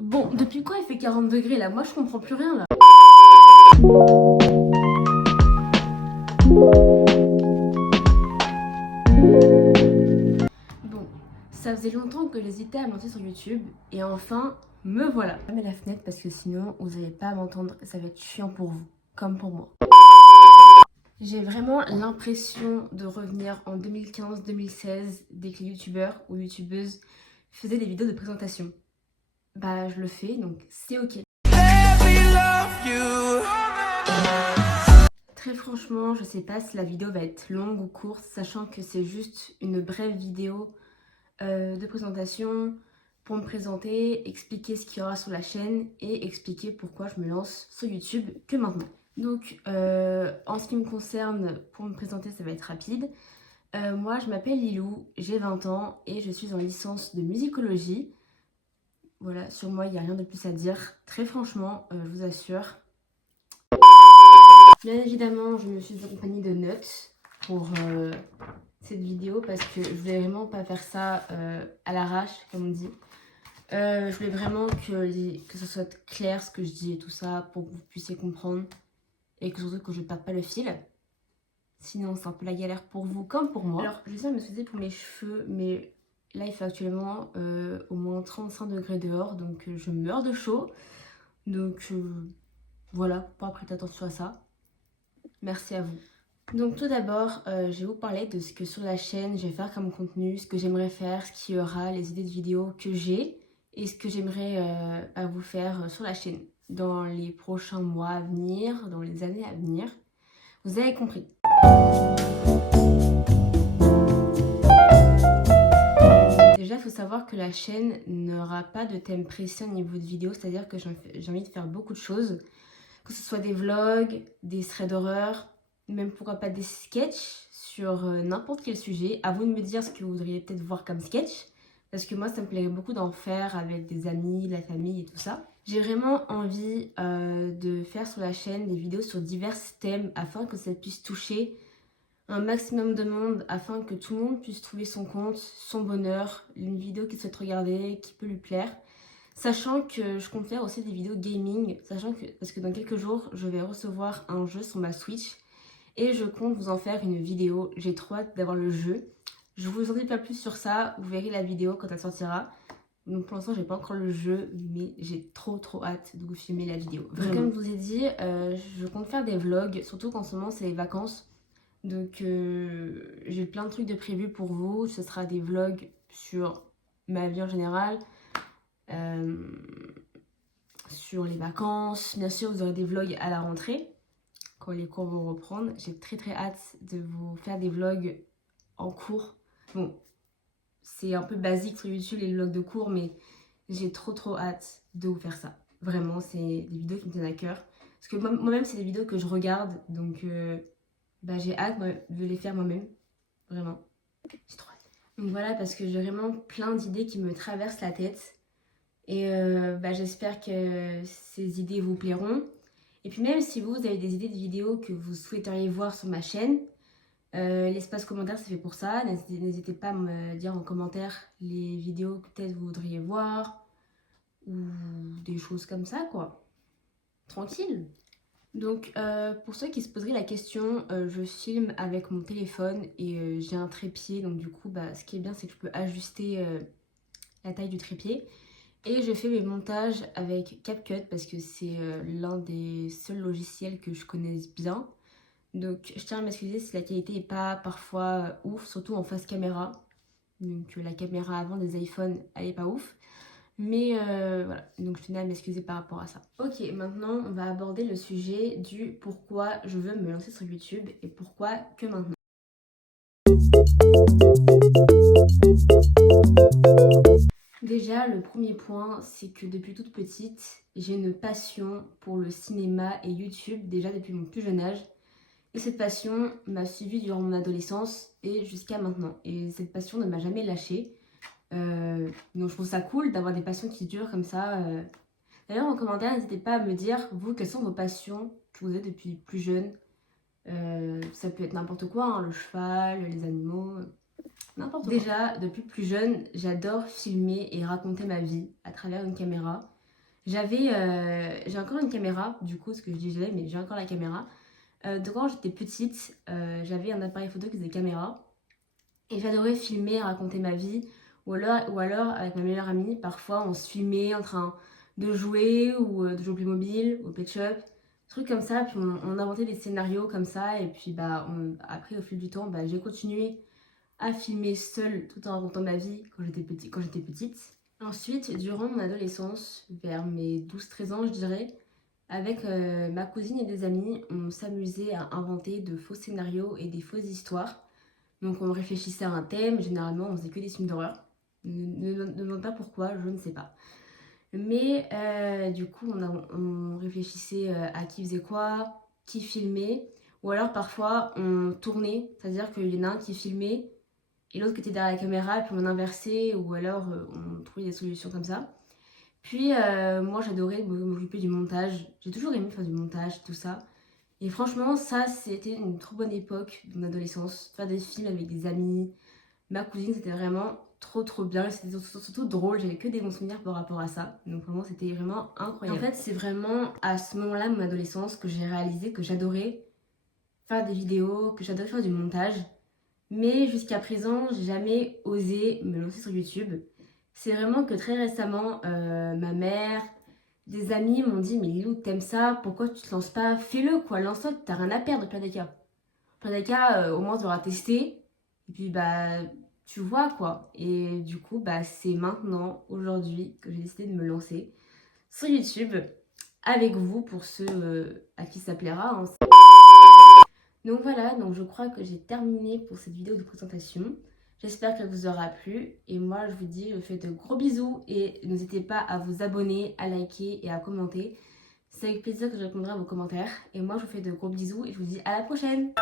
Bon, depuis quand il fait 40 degrés là? Moi je comprends plus rien là. Bon, ça faisait longtemps que j'hésitais à me lancer sur YouTube et enfin, me voilà. Je mets la fenêtre parce que sinon vous n'allez pas à m'entendre, ça va être chiant pour vous, comme pour moi. J'ai vraiment l'impression de revenir en 2015-2016 dès que les youtubeurs ou youtubeuses faisaient des vidéos de présentation. Bah je le fais donc c'est ok. Très franchement, je sais pas si la vidéo va être longue ou courte, sachant que c'est juste une brève vidéo de présentation pour me présenter, expliquer ce qu'il y aura sur la chaîne et expliquer pourquoi je me lance sur YouTube que maintenant. Donc en ce qui me concerne, pour me présenter, ça va être rapide. Moi, je m'appelle Lilou, j'ai 20 ans et je suis en licence de musicologie. Voilà, sur moi, il n'y a rien de plus à dire. Très franchement, je vous assure. Bien évidemment, je me suis accompagnée de notes pour cette vidéo parce que je voulais vraiment pas faire ça à l'arrache, comme on dit. Je voulais vraiment que ce soit clair ce que je dis et tout ça pour que vous puissiez comprendre et que surtout que je ne perde pas le fil. Sinon, c'est un peu la galère pour vous comme pour moi. Alors, je sais me soucier pour mes cheveux, mais là, il fait actuellement au moins 35 degrés dehors, donc je meurs de chaud. Donc voilà, pas prêter attention à ça. Merci à vous. Donc tout d'abord, je vais vous parler de ce que sur la chaîne je vais faire comme contenu, ce que j'aimerais faire, ce qu'il y aura, les idées de vidéos que j'ai et ce que j'aimerais à vous faire sur la chaîne dans les prochains mois à venir, dans les années à venir. Vous avez compris. Déjà, il faut savoir que la chaîne n'aura pas de thème précis au niveau de vidéo, c'est-à-dire que j'ai envie de faire beaucoup de choses, que ce soit des vlogs, des threads d'horreur, même pourquoi pas des sketchs sur n'importe quel sujet. À vous de me dire ce que vous voudriez peut-être voir comme sketch, parce que moi ça me plairait beaucoup d'en faire avec des amis, la famille et tout ça. J'ai vraiment envie de faire sur la chaîne des vidéos sur divers thèmes afin que ça puisse toucher un maximum de monde, afin que tout le monde puisse trouver son compte, son bonheur, une vidéo qui souhaite regarder, qui peut lui plaire. Sachant que je compte faire aussi des vidéos gaming, parce que dans quelques jours, je vais recevoir un jeu sur ma Switch et je compte vous en faire une vidéo. J'ai trop hâte d'avoir le jeu. Je vous en dis pas plus sur ça, vous verrez la vidéo quand elle sortira. Donc pour l'instant, j'ai pas encore le jeu, mais j'ai trop hâte de vous filmer la vidéo. Vraiment. Comme je vous ai dit, je compte faire des vlogs, surtout qu'en ce moment, c'est les vacances. Donc j'ai plein de trucs de prévus pour vous. Ce sera des vlogs sur ma vie en général. Sur les vacances. Bien sûr, vous aurez des vlogs à la rentrée, quand les cours vont reprendre. J'ai très hâte de vous faire des vlogs en cours. Bon, c'est un peu basique sur YouTube les vlogs de cours, mais j'ai trop hâte de vous faire ça. Vraiment, c'est des vidéos qui me tiennent à cœur. Parce que moi-même, c'est des vidéos que je regarde, donc j'ai hâte de les faire moi-même. Vraiment, j'ai trop hâte. Donc voilà, parce que j'ai vraiment plein d'idées qui me traversent la tête. Et j'espère que ces idées vous plairont. Et puis même si vous avez des idées de vidéos que vous souhaiteriez voir sur ma chaîne, l'espace commentaire c'est fait pour ça. N'hésitez pas à me dire en commentaire les vidéos que peut-être vous voudriez voir ou des choses comme ça quoi. Tranquille. Donc pour ceux qui se poseraient la question, je filme avec mon téléphone et j'ai un trépied. Donc du coup ce qui est bien c'est que je peux ajuster la taille du trépied. Et je fais mes montages avec CapCut parce que c'est l'un des seuls logiciels que je connaisse bien. Donc je tiens à m'excuser si la qualité n'est pas parfois ouf, surtout en face caméra. Donc la caméra avant des iPhones, elle est pas ouf. Mais voilà, donc je tenais à m'excuser par rapport à ça. Ok, maintenant on va aborder le sujet du pourquoi je veux me lancer sur YouTube et pourquoi que maintenant. Déjà, le premier point, c'est que depuis toute petite, j'ai une passion pour le cinéma et YouTube, déjà depuis mon plus jeune âge. Et cette passion m'a suivie durant mon adolescence et jusqu'à maintenant. Et cette passion ne m'a jamais lâchée. Donc je trouve ça cool d'avoir des passions qui durent comme ça. D'ailleurs, en commentaire, n'hésitez pas à me dire, vous, quelles sont vos passions que vous avez depuis plus jeune. Ça peut être n'importe quoi, hein, le cheval, les animaux... N'importe quoi. Déjà, depuis plus jeune, j'adore filmer et raconter ma vie à travers une caméra. J'ai encore une caméra, du coup, ce que je dis je l'ai, mais j'ai encore la caméra. De quand j'étais petite, j'avais un appareil photo qui faisait caméra. Et j'adorais filmer, raconter ma vie. Ou alors, avec ma meilleure amie, parfois on se filmait en train de jouer ou de jouer au Playmobil, au Pet Shop, trucs comme ça. Puis on inventait des scénarios comme ça. Et puis après, au fil du temps, j'ai continué à filmer seule tout en racontant ma vie quand j'étais petite. Ensuite, durant mon adolescence, vers mes 12-13 ans, je dirais, avec ma cousine et des amis, on s'amusait à inventer de faux scénarios et des fausses histoires. Donc on réfléchissait à un thème, généralement on faisait que des films d'horreur. Ne me demande pas pourquoi, je ne sais pas. Mais du coup on réfléchissait à qui faisait quoi, qui filmait, ou alors parfois on tournait, c'est-à-dire qu'il y en a un qui filmait et l'autre qui était derrière la caméra, puis on inversait, ou alors on trouvait des solutions comme ça. Puis moi j'adorais m'occuper du montage, j'ai toujours aimé faire du montage, tout ça. Et franchement, ça, c'était une trop bonne époque de mon adolescence. Faire des films avec des amis, ma cousine, c'était vraiment trop bien. C'était surtout drôle, j'avais que des bons souvenirs par rapport à ça. Donc vraiment, c'était vraiment incroyable. En fait, c'est vraiment à ce moment-là, mon adolescence, que j'ai réalisé que j'adorais faire des vidéos, que j'adorais faire du montage. Mais jusqu'à présent, j'ai jamais osé me lancer sur YouTube. C'est vraiment que très récemment, ma mère, des amis m'ont dit: mais Lilou, t'aimes ça, pourquoi tu te lances pas? Fais-le quoi, lance-toi, t'as rien à perdre, au pire des cas. Au pire des cas, au moins tu auras testé, et puis tu vois quoi. Et du coup, c'est maintenant, aujourd'hui, que j'ai décidé de me lancer sur YouTube avec vous pour ceux à qui ça plaira, hein. Donc voilà, donc je crois que j'ai terminé pour cette vidéo de présentation. J'espère qu'elle vous aura plu. Et moi, je vous dis, je vous fais de gros bisous. Et n'hésitez pas à vous abonner, à liker et à commenter. C'est avec plaisir que je répondrai à vos commentaires. Et moi, je vous fais de gros bisous et je vous dis à la prochaine.